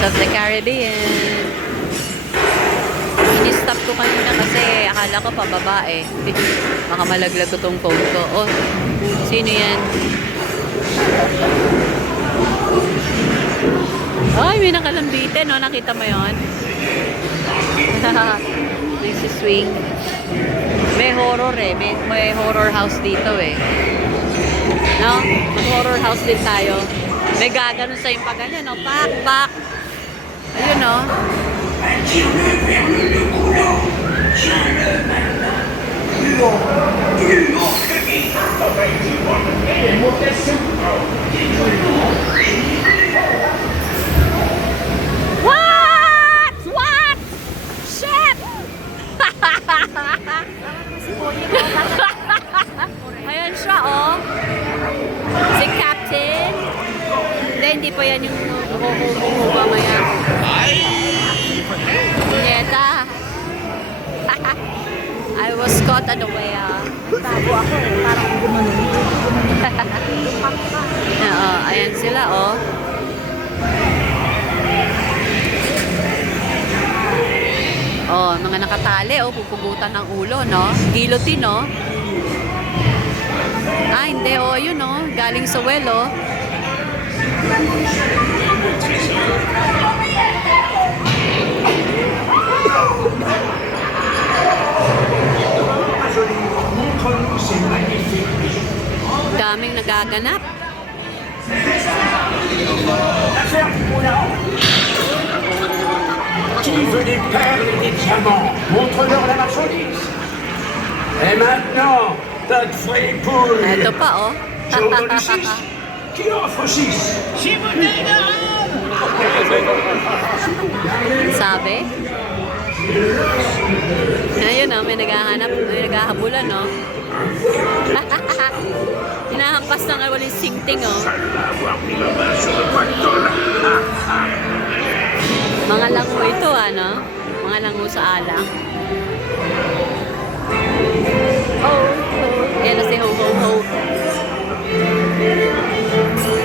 of the Caribbean. Ini-stop ko kanina kasi akala ko pababa eh. Baka malaglag ko tong phone ko. Oh, sino yan? Ay, may nakalambitin, no? Nakita mo yun? Nice swing. May horror eh. May horror house dito eh. No? Mag-horror house din tayo. May gaganon sa yung paganyan, no? Pak, pak. Ayun, no? What? What? Shit! Ayan siya, oh. Si Captain. Hindi pa yan yung huhuba maya. Nieta. I was caught unaware. Tago ako eh, parang gumanon. Oo, ayan sila, oh. Oh, mga nakatali, oh, pupugutan ng ulo, no? Guillotine, no? Ah, hindi, oh, yun, no? Galing sa well, oh. Daming nagaganap. Qui veut des perles et des diamants? Montre-leur la marchandise. Et maintenant, tas de frais poules. Eto pa, oh. J'en donne 6. Qui offre 6? Si vous Sabi? Ayun, oh, may naghahanap, may naghahabulan, no? Hinahampas ng walang singting, oh. Mga lango ito, ano? Mga lango sa alang. Oh, oh. Yan na si Ho Ho Ho.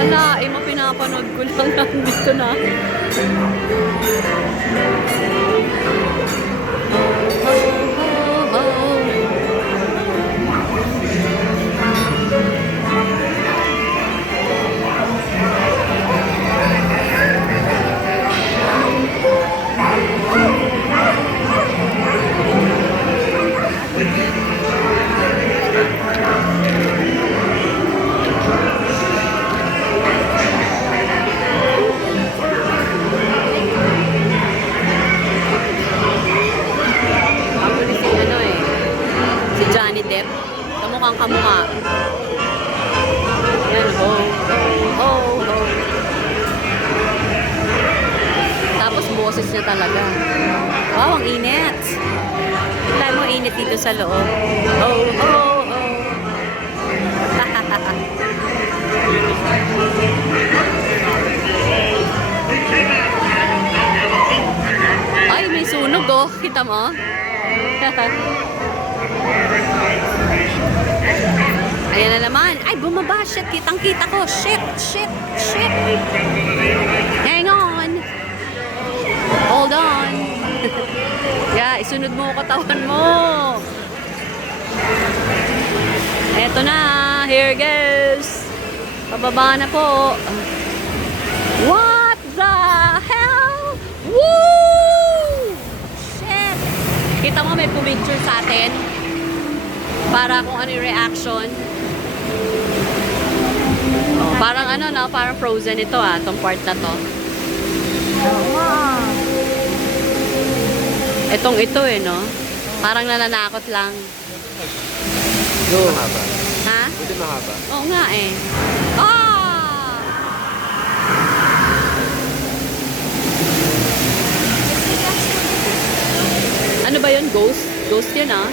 Alain mo, pinapanood ko lang nandito na. Kamukhang kamukha. Ayan, ho, ho, ho. Tapos boses niya talaga. Wow, ang init. Wala mo init dito sa loob. Oh, oh, oh. Ay, may sunog, oh. Kita mo? Ayan na naman. Ay, bumaba. Shit, kitang-kita ko. Shit, shit, shit. Hang on. Hold on. Yeah, isunod mo katawan mo. Eto na. Here goes. Pababa na po. What the hell? Woo! Shit. Kita mo may pumicture sa atin. Para kung ano yung reaction. Oh, parang ano, no? Parang Frozen ito, ah. Itong part na to. Itong ito, eh, no? Parang nananakot lang. Mahaba. Ha? Pwede mahaba. Oo nga, eh. Ah! Ano ba yun? Ghost? Ghost yun, ah.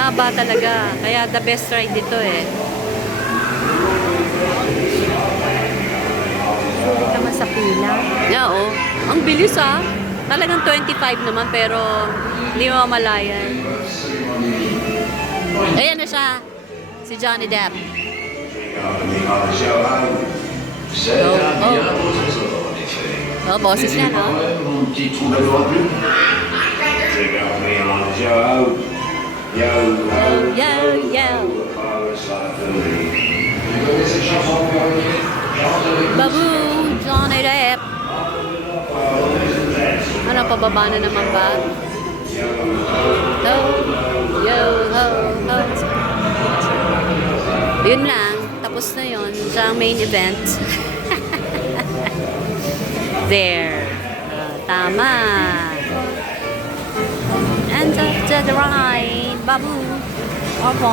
Haba talaga. Kaya the best ride dito eh. Sulit naman sa pila. Yeah, oh. Ang bilis ah. Talagang 25 naman pero hindi mo mamalayan. Ayan na siya. Si Johnny Depp. Oh, oh. Oh, boses niya, no? Mon petit troubadour bleu. C'est fermé en yo, yo, Oh, yo, yo. Vous connaissez cette chanson, Babu, Johnny Depp. Ano, pababa na naman ba? Ho, yo, ho, ho. Yun lang. Tapos na yun. Siya ang main event. There. Tama. And to the right. Babu. Opo.